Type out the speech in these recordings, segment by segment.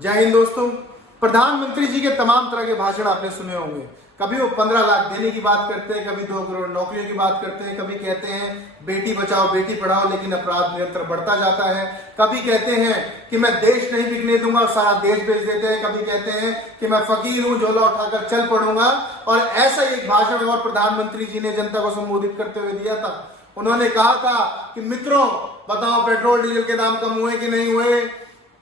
जय हिंद दोस्तों। प्रधानमंत्री जी के तमाम तरह के भाषण आपने सुने होंगे। कभी वो 15 लाख देने की बात करते हैं, कभी 2 करोड़ नौकरियों की बात करते हैं, कभी कहते हैं बेटी बचाओ बेटी पढ़ाओ, लेकिन अपराध निरंतर बढ़ता जाता है। कभी कहते हैं कि मैं देश नहीं बिकने दूंगा, सारा देश बेच देते हैं। कभी कहते हैं कि मैं फकीर हूं, झोला उठाकर चल पड़ूंगा। और ऐसा एक भाषण और प्रधानमंत्री जी ने जनता को संबोधित करते हुए दिया था। उन्होंने कहा था कि मित्रों बताओ पेट्रोल डीजल के दाम कम हुए कि नहीं हुए।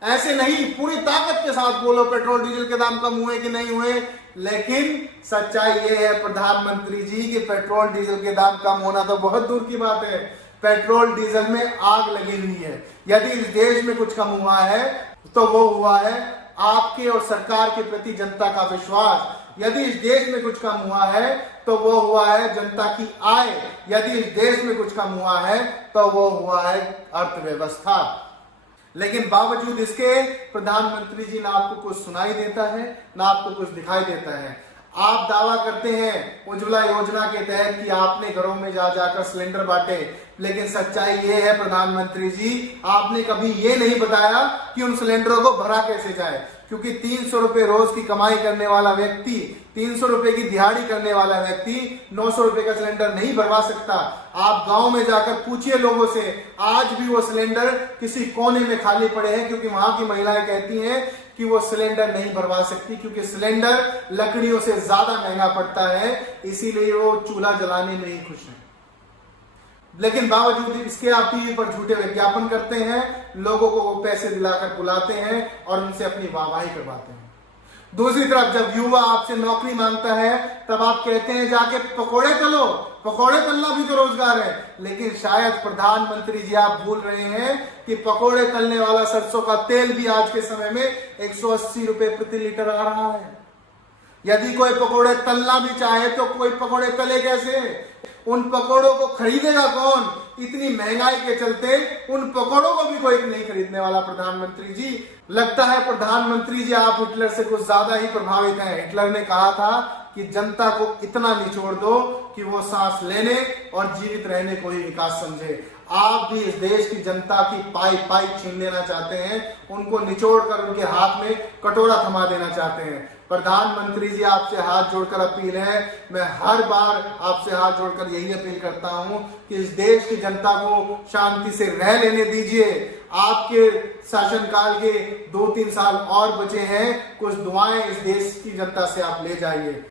ऐसे नहीं, पूरी ताकत के साथ बोलो पेट्रोल डीजल के दाम कम हुए कि नहीं हुए। लेकिन सच्चाई यह है प्रधानमंत्री जी कि पेट्रोल डीजल के दाम कम होना तो बहुत दूर की बात है। पेट्रोल डीजल में आग लगी हुई है। यदि इस देश में कुछ कम हुआ है तो वो हुआ है आपके और सरकार के प्रति जनता का विश्वास। यदि इस देश में कुछ कम हुआ है तो वो हुआ है जनता की आय। यदि इस देश में कुछ कम हुआ है तो वो हुआ है अर्थव्यवस्था। लेकिन बावजूद इसके प्रधानमंत्री जी ना आपको कुछ सुनाई देता है, ना आपको कुछ दिखाई देता है। आप दावा करते हैं उज्ज्वला योजना के तहत कि आपने घरों में जा जाकर सिलेंडर बांटे, लेकिन सच्चाई ये है प्रधानमंत्री जी आपने कभी ये नहीं बताया कि उन सिलेंडरों को भरा कैसे जाए। क्योंकि 300 रुपए रोज की कमाई करने वाला व्यक्ति, 300 रुपए की दिहाड़ी करने वाला व्यक्ति 900 रुपए का सिलेंडर नहीं भरवा सकता। आप गांव में जाकर पूछिए लोगों से, आज भी वो सिलेंडर किसी कोने में खाली पड़े हैं, क्योंकि वहां की महिलाएं कहती हैं कि वो सिलेंडर नहीं भरवा सकती, क्योंकि सिलेंडर लकड़ियों से ज्यादा महंगा पड़ता है, इसीलिए वो चूल्हा जलाने में ही खुश है। लेकिन बावजूद इसके आप टीवी पर झूठे विज्ञापन करते हैं, लोगों को पैसे दिलाकर बुलाते हैं और उनसे अपनी वाहवाही करवाते हैं। दूसरी तरफ जब युवा आपसे नौकरी मांगता है तब आप कहते हैं जाके पकोड़े तलो। पकोड़े तलना भी तो रोजगार है। लेकिन शायद प्रधानमंत्री जी आप भूल रहे हैं कि पकोड़े तलने वाला सरसों का तेल भी आज के समय में 180 रुपए प्रति लीटर आ रहा है। यदि कोई पकोड़े तलना भी चाहे तो कोई पकोड़े तले कैसे? उन पकोड़ों को खरीदेगा कौन? इतनी महंगाई के चलते उन पकोड़ों को भी कोई नहीं खरीदने वाला। प्रधानमंत्री जी लगता है प्रधानमंत्री जी आप हिटलर से कुछ ज्यादा ही प्रभावित हैं। हिटलर ने कहा था कि जनता को इतना निचोड़ दो कि वो सांस लेने और जीवित रहने को ही विकास समझे। आप भी इस देश की जनता की पाई पाई छीन लेना चाहते हैं, उनको निचोड़कर उनके हाथ में कटोरा थमा देना चाहते हैं। प्रधानमंत्री जी आपसे हाथ जोड़कर अपील है, मैं हर बार आपसे हाथ जोड़कर यही अपील करता हूं कि इस देश की जनता को शांति से रह लेने दीजिए। आपके शासनकाल के 2-3 साल और बचे हैं, कुछ दुआएं इस देश की जनता से आप ले जाइए।